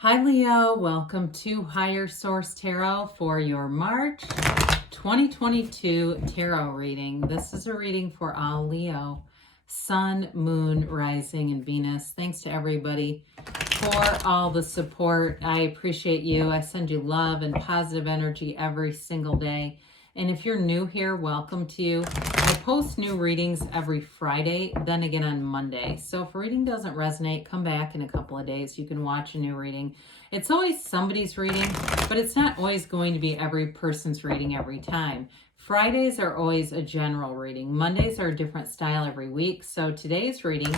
Hi Leo, welcome to Higher Source Tarot for your March 2022 tarot reading. This is a reading for all Leo, Sun, Moon, Rising, and Venus. Thanks to everybody for all the support. I appreciate you. I send you love and positive energy every single day. And if you're new here, welcome to you. I post new readings every Friday, then again on Monday. So if a reading doesn't resonate, come back in a couple of days. You can watch a new reading. It's always somebody's reading, but it's not always going to be every person's reading every time. Fridays are always a general reading. Mondays are a different style every week. So today's reading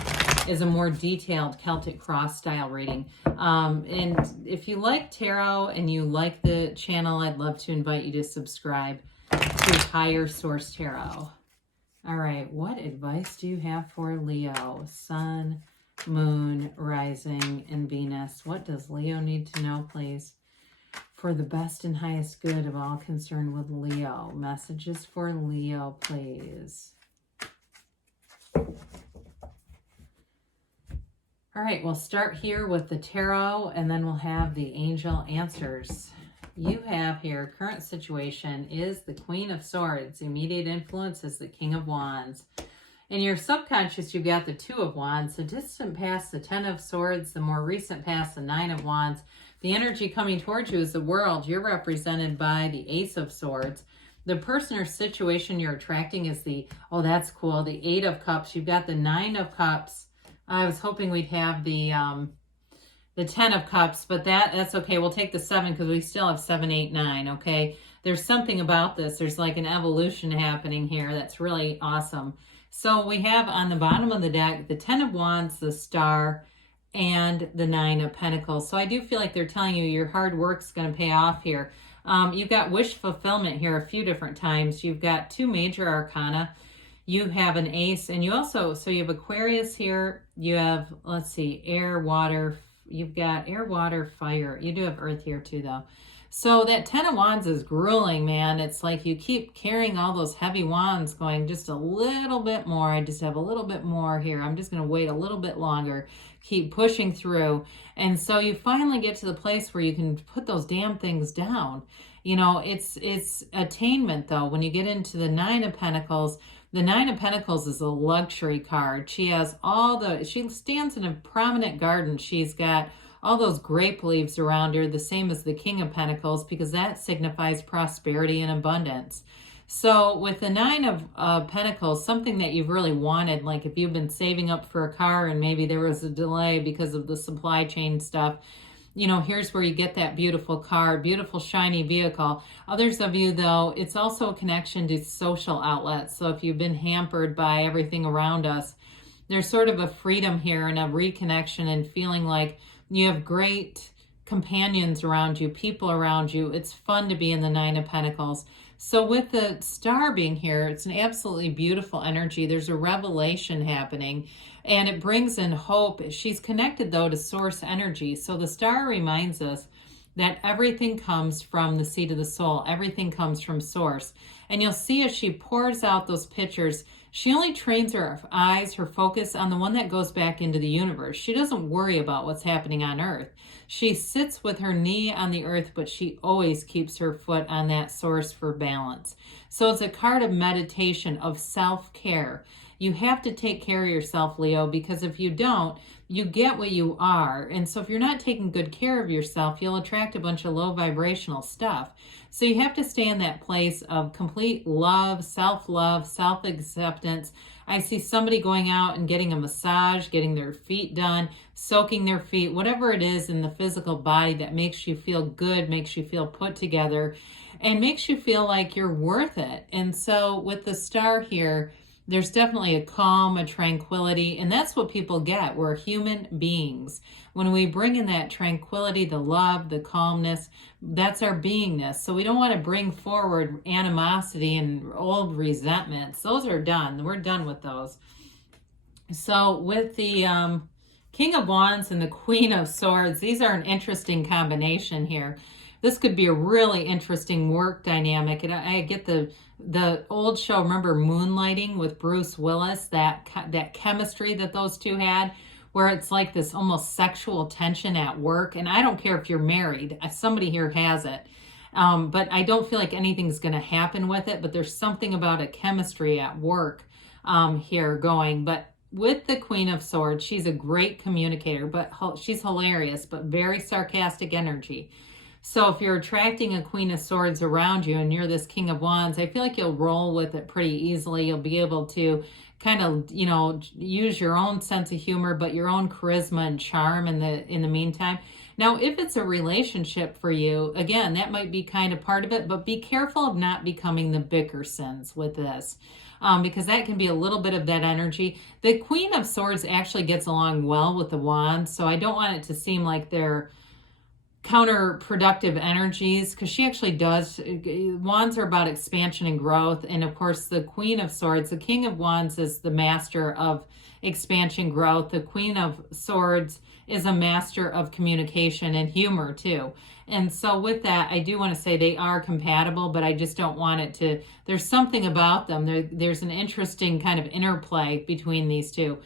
is a more detailed Celtic Cross style reading. And if you like tarot and you like the channel, I'd love to invite you to subscribe to Higher Source Tarot. All right, what advice do you have for Leo? Sun, Moon, Rising, and Venus. What does Leo need to know, please? For the best and highest good of all concerned with Leo. Messages for Leo, please. All right, we'll start here with the tarot, and then we'll have the angel answers. You have here, current situation is the Queen of Swords. Immediate influence is the King of Wands. In your subconscious, you've got the Two of Wands. The distant past, the Ten of Swords. The more recent past, the Nine of Wands. The energy coming towards you is the world. You're represented by the Ace of Swords. The person or situation you're attracting is the, oh, that's cool, the Eight of Cups. You've got the Nine of Cups. I was hoping we'd have the Ten of Cups, but that's okay. We'll take the 7 because we still have 7, 8, 9, okay? There's something about this. There's like an evolution happening here that's really awesome. So we have on the bottom of the deck, the Ten of Wands, the Star, and the Nine of Pentacles. So I do feel like they're telling you your hard work's going to pay off here. You've got wish fulfillment here a few different times. You've got 2 major arcana. You have an ace, and you also, so you have Aquarius here. You have, let's see, air, water. You've got air, water, fire. You do have earth here too, though. So that Ten of Wands is grueling, man. It's like you keep carrying all those heavy wands going just a little bit more. I just have a little bit more here. I'm just going to wait a little bit longer. Keep pushing through. And so you finally get to the place where you can put those damn things down. You know, it's attainment, though. When you get into the Nine of Pentacles, the Nine of Pentacles is a luxury card. She has she stands in a prominent garden. She's got all those grape leaves around her, the same as the King of Pentacles, because that signifies prosperity and abundance. So with the Nine of Pentacles, something that you've really wanted, like if you've been saving up for a car and maybe there was a delay because of the supply chain stuff, you know, here's where you get that beautiful car, beautiful shiny vehicle. Others of you, though, it's also a connection to social outlets. So if you've been hampered by everything around us, there's sort of a freedom here and a reconnection and feeling like you have great companions around you, people around you. It's fun to be in the Nine of Pentacles. So with the Star being here, it's an absolutely beautiful energy. There's a revelation happening, and it brings in hope. She's connected, though, to source energy. So the Star reminds us that everything comes from the seat of the soul. Everything comes from source. And you'll see as she pours out those pictures, she only trains her eyes, her focus on the one that goes back into the universe. She doesn't worry about what's happening on earth. She sits with her knee on the earth, but she always keeps her foot on that source for balance. So it's a card of meditation, of self-care. You have to take care of yourself, Leo, because if you don't, you get what you are. And so if you're not taking good care of yourself, you'll attract a bunch of low vibrational stuff. So you have to stay in that place of complete love, self-acceptance. I see somebody going out and getting a massage, getting their feet done, soaking their feet, whatever it is in the physical body that makes you feel good, makes you feel put together, and makes you feel like you're worth it. And so with the Star here, there's definitely a calm, a tranquility, and that's what people get. We're human beings. When we bring in that tranquility, the love, the calmness, that's our beingness. So we don't want to bring forward animosity and old resentments. Those are done. We're done with those. So with the King of Wands and the Queen of Swords, these are an interesting combination here. This could be a really interesting work dynamic. And I get the old show, remember Moonlighting with Bruce Willis, that chemistry that those two had. where it's like this almost sexual tension at work. And I don't care if you're married, somebody here has it. But I don't feel like anything's going to happen with it, but there's something about a chemistry at work here going. But with the Queen of Swords, she's a great communicator, but she's hilarious, but very sarcastic energy. So if you're attracting a Queen of Swords around you and you're this King of Wands, I feel like you'll roll with it pretty easily. You'll be able to kind of, you know, use your own sense of humor, but your own charisma and charm in the meantime. Now, if it's a relationship for you, again, that might be kind of part of it, but be careful of not becoming the Bickersons with this. Because that can be a little bit of that energy. The Queen of Swords actually gets along well with the Wands, so I don't want it to seem like they're counterproductive energies, because she actually does. Wands are about expansion and growth, and of course the Queen of Swords, the King of Wands is the master of expansion, growth. The Queen of Swords is a master of communication and humor too. And so with that, I do want to say they are compatible, but I just don't want it to, there's something about them. There's an interesting kind of interplay between these two.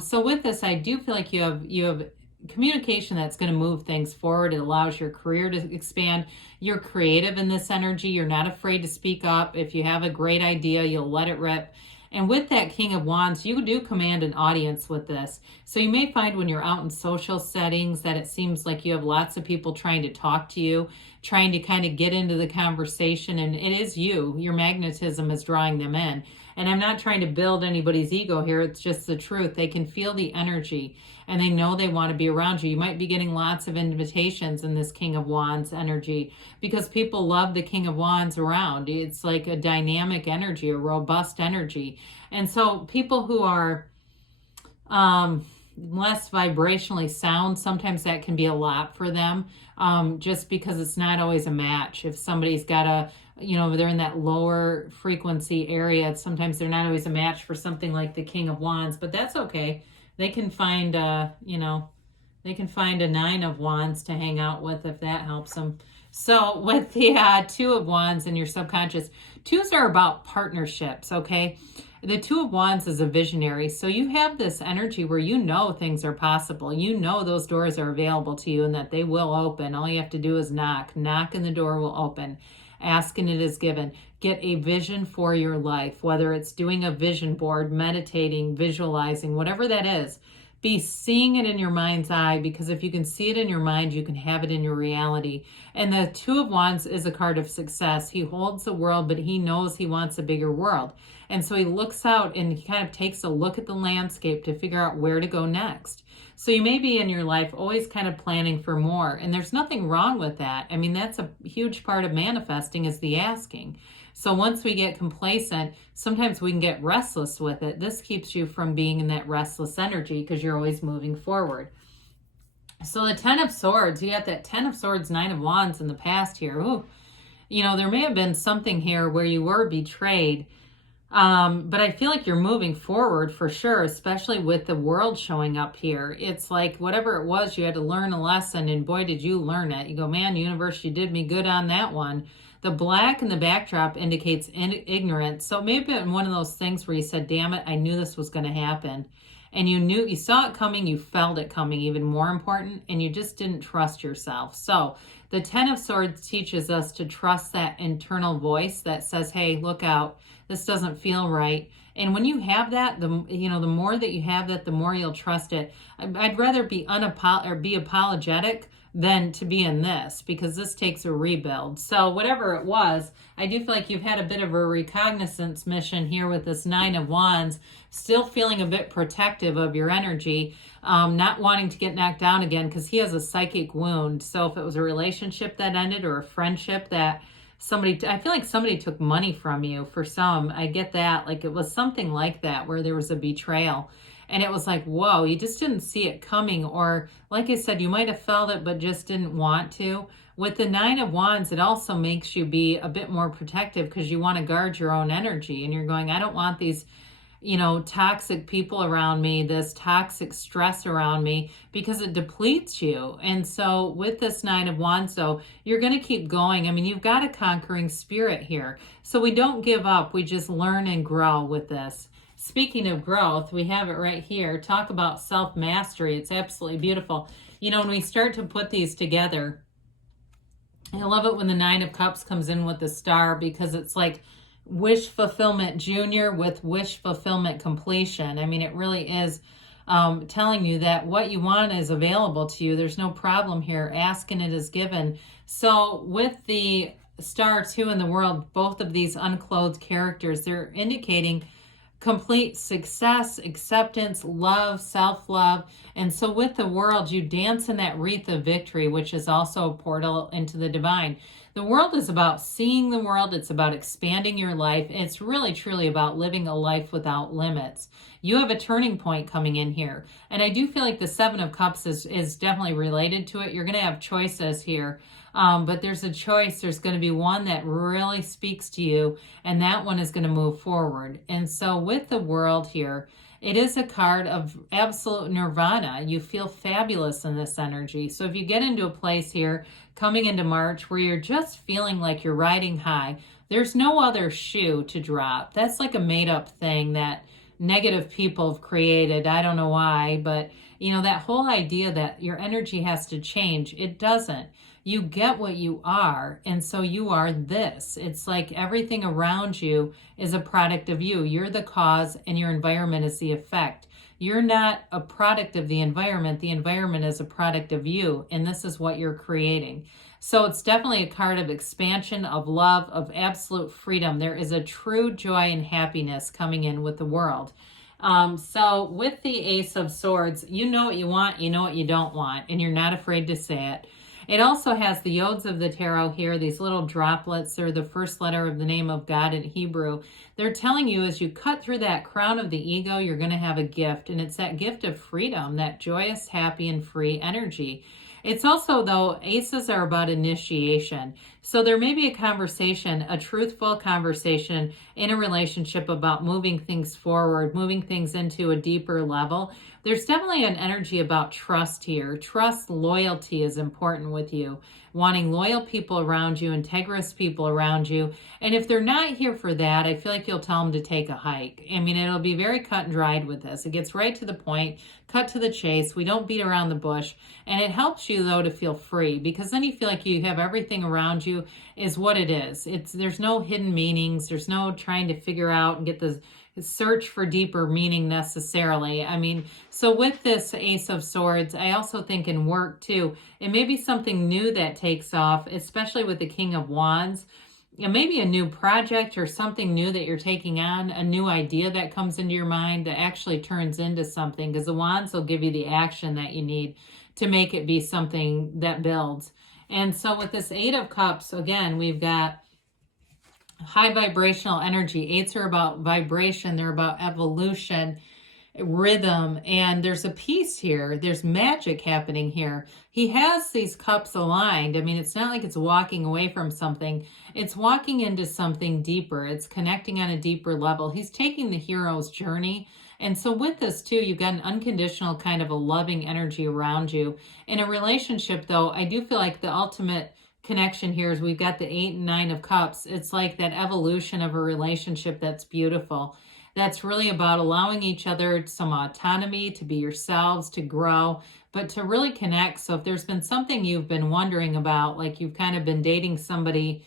So with this, I do feel like you have communication that's going to move things forward. It allows your career to expand. You're creative in this energy. You're not afraid to speak up. If you have a great idea, you'll let it rip. And with that King of Wands, you do command an audience with this. So you may find when you're out in social settings that it seems like you have lots of people trying to talk to you, trying to kind of get into the conversation. And it is you. Your magnetism is drawing them in. And I'm not trying to build anybody's ego here. It's just the truth. They can feel the energy and they know they want to be around you. You might be getting lots of invitations in this King of Wands energy because people love the King of Wands around. It's like a dynamic energy, a robust energy. And so people who are less vibrationally sound, sometimes that can be a lot for them, just because it's not always a match. If somebody's got a, you know, they're in that lower frequency area, sometimes they're not always a match for something like the King of Wands, but that's okay. They can find, you know, they can find a Nine of Wands to hang out with if that helps them. So with the Two of Wands in your subconscious, twos are about partnerships, okay? The Two of Wands is a visionary. So you have this energy where you know things are possible. You know those doors are available to you and that they will open. All you have to do is knock. Knock and the door will open. Ask and it is given. Get a vision for your life, whether it's doing a vision board, meditating, visualizing, whatever that is. Be seeing it in your mind's eye, because if you can see it in your mind, you can have it in your reality. And the Two of Wands is a card of success. He holds the world, but he knows he wants a bigger world. And so he looks out and he kind of takes a look at the landscape to figure out where to go next. So you may be in your life always kind of planning for more, and there's nothing wrong with that. I mean, that's a huge part of manifesting, is the asking. So once we get complacent, sometimes we can get restless with it. This keeps you from being in that restless energy because you're always moving forward. So the Ten of Swords, you got that Ten of Swords, Nine of Wands in the past here. Ooh, you know, there may have been something here where you were betrayed. But I feel like you're moving forward for sure, especially with the World showing up here. It's like whatever it was, you had to learn a lesson, and boy, did you learn it. You go, man, universe, you did me good on that one. The black in the backdrop indicates ignorance. So maybe in one of those things where you said, damn it, I knew this was going to happen. And you saw it coming, you felt it coming, even more important, and you just didn't trust yourself. So the Ten of Swords teaches us to trust that internal voice that says, hey, look out, this doesn't feel right. And when you have that, the more that you have that, the more you'll trust it. I'd rather be apologetic than to be in this, because this takes a rebuild. So whatever it was, I do feel like you've had a bit of a recognizance mission here with this Nine of Wands, still feeling a bit protective of your energy, not wanting to get knocked down again, because he has a psychic wound. So if it was a relationship that ended or a friendship that I feel like somebody took money from you for some. I get that. Like it was something like that where there was a betrayal. And it was like, whoa, you just didn't see it coming. Or like I said, you might have felt it, but just didn't want to. With the Nine of Wands, it also makes you be a bit more protective because you want to guard your own energy. And you're going, I don't want these, toxic people around me, this toxic stress around me, because it depletes you. And so with this Nine of Wands, though, you're going to keep going. I mean, you've got a conquering spirit here. So we don't give up. We just learn and grow with this. Speaking of growth, we have it right here. Talk about self-mastery. It's absolutely beautiful. You know, when we start to put these together, I love it when the Nine of Cups comes in with the star, because it's like wish fulfillment junior with wish fulfillment completion. I mean, it really is telling you that what you want is available to you. There's no problem here. Ask and it is given. So with the star too in the world, both of these unclothed characters, they're indicating complete success, acceptance, love, self-love. And so with the world, you dance in that wreath of victory, which is also a portal into the divine. The world is about seeing the world. It's about expanding your life. It's really, truly about living a life without limits. You have a turning point coming in here. And I do feel like the Seven of Cups is definitely related to it. You're going to have choices here. But there's a choice. There's going to be one that really speaks to you, and that one is going to move forward. And so with the world here, it is a card of absolute nirvana. You feel fabulous in this energy. So if you get into a place here coming into March where you're just feeling like you're riding high, there's no other shoe to drop. That's like a made-up thing that negative people have created. I don't know why, but you know, that whole idea that your energy has to change, it doesn't. You get what you are, and so you are this. It's like everything around you is a product of you. You're the cause, and your environment is the effect. You're not a product of the environment. The environment is a product of you, and this is what you're creating. So it's definitely a card of expansion, of love, of absolute freedom. There is a true joy and happiness coming in with the world. So with the Ace of Swords, you know what you want, you know what you don't want, and you're not afraid to say it. It also has the Yods of the Tarot here, these little droplets. They're the first letter of the name of God in Hebrew. They're telling you as you cut through that crown of the ego, you're going to have a gift. And it's that gift of freedom, that joyous, happy, and free energy. It's also, though, aces are about initiation. So there may be a conversation, a truthful conversation in a relationship about moving things forward, moving things into a deeper level. There's definitely an energy about trust here. Trust, loyalty is important with you. Wanting loyal people around you, integrous people around you. And if they're not here for that, I feel like you'll tell them to take a hike. I mean, it'll be very cut and dried with this. It gets right to the point, cut to the chase. We don't beat around the bush. And it helps you, though, to feel free, because then you feel like you have everything around you is what it is. There's no hidden meanings. There's no trying to figure out and get the search for deeper meaning necessarily. I mean, so with this Ace of Swords, I also think in work too, it may be something new that takes off, especially with the King of Wands. It may be a new project or something new that you're taking on, a new idea that comes into your mind that actually turns into something, because the Wands will give you the action that you need to make it be something that builds. And so with this Eight of Cups, again, we've got high vibrational energy. Eights are about vibration. They're about evolution, rhythm, and there's a peace here. There's magic happening here. He has these cups aligned. I mean, it's not like it's walking away from something. It's walking into something deeper. It's connecting on a deeper level. He's taking the hero's journey. And so with this too, you've got an unconditional kind of a loving energy around you. In a relationship though, I do feel like the ultimate connection here is we've got the 8 and 9 of Cups. It's like that evolution of a relationship that's beautiful. That's really about allowing each other some autonomy, to be yourselves, to grow, but to really connect. So if there's been something you've been wondering about, like you've kind of been dating somebody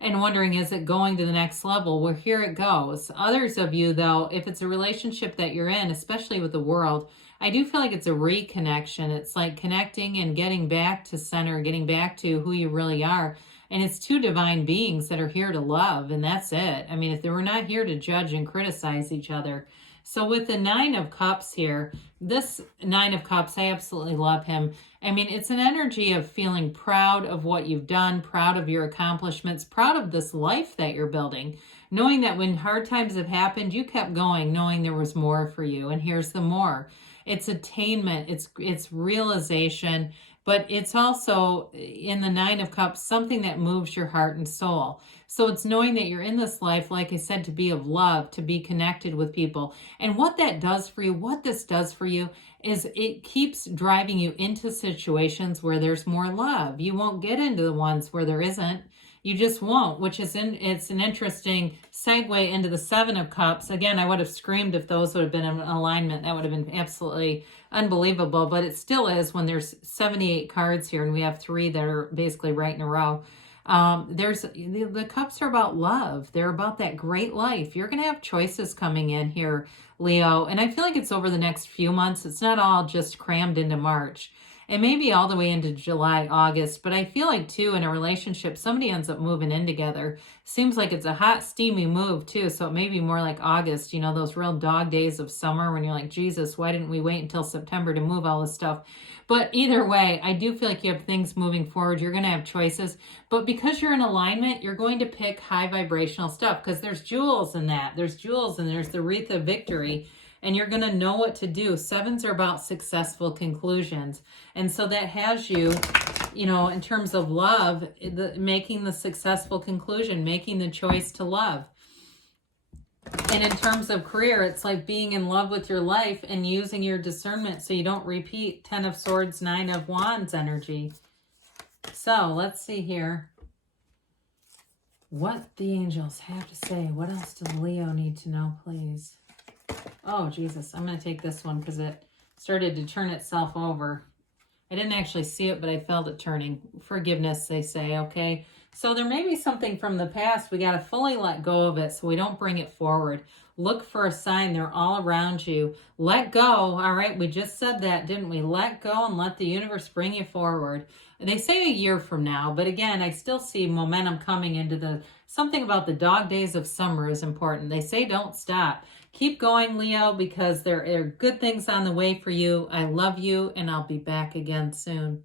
and wondering, is it going to the next level? Well, here it goes. Others of you, though, if it's a relationship that you're in, especially with the world, I do feel like it's a reconnection. It's like connecting and getting back to center, getting back to who you really are. And it's two divine beings that are here to love, and that's it. I mean, if they were not here to judge and criticize each other. So with the 9 of Cups here, this 9 of Cups, I absolutely love him. I mean, it's an energy of feeling proud of what you've done, proud of your accomplishments, proud of this life that you're building, knowing that when hard times have happened, you kept going, knowing there was more for you. And here's the more. It's attainment, it's realization, but it's also, in the 9 of Cups, something that moves your heart and soul. So it's knowing that you're in this life, like I said, to be of love, to be connected with people. And what that does for you, what this does for you, is it keeps driving you into situations where there's more love. You won't get into the ones where there isn't. You just won't, which is it's an interesting segue into the Seven of Cups. Again, I would have screamed if those would have been in alignment. That would have been absolutely unbelievable, but it still is when there's 78 cards here and we have 3 that are basically right in a row. The cups are about love. They're about that great life. You're going to have choices coming in here, Leo. And I feel like it's over the next few months. It's not all just crammed into March. It may be all the way into July, August, but I feel like too in a relationship, somebody ends up moving in together. Seems like it's a hot, steamy move too. So it may be more like August, you know, those real dog days of summer when you're like, Jesus, why didn't we wait until September to move all this stuff? But either way, I do feel like you have things moving forward. You're going to have choices. But because you're in alignment, you're going to pick high vibrational stuff because there's jewels in that. There's jewels and there's the wreath of victory. And you're going to know what to do. 7s are about successful conclusions. And so that has you, you know, in terms of love, making the successful conclusion, making the choice to love. And in terms of career, it's like being in love with your life and using your discernment so you don't repeat 10 of Swords, 9 of Wands energy. So let's see here what the angels have to say. What else does Leo need to know, please? Oh, Jesus. I'm going to take this one because it started to turn itself over. I didn't actually see it, but I felt it turning. Forgiveness, they say, okay? So there may be something from the past. We got to fully let go of it so we don't bring it forward. Look for a sign. They're all around you. Let go. All right, we just said that, didn't we? Let go and let the universe bring you forward. They say a year from now, but again, I still see momentum coming into something about the dog days of summer is important. They say don't stop. Keep going, Leo, because there are good things on the way for you. I love you, and I'll be back again soon.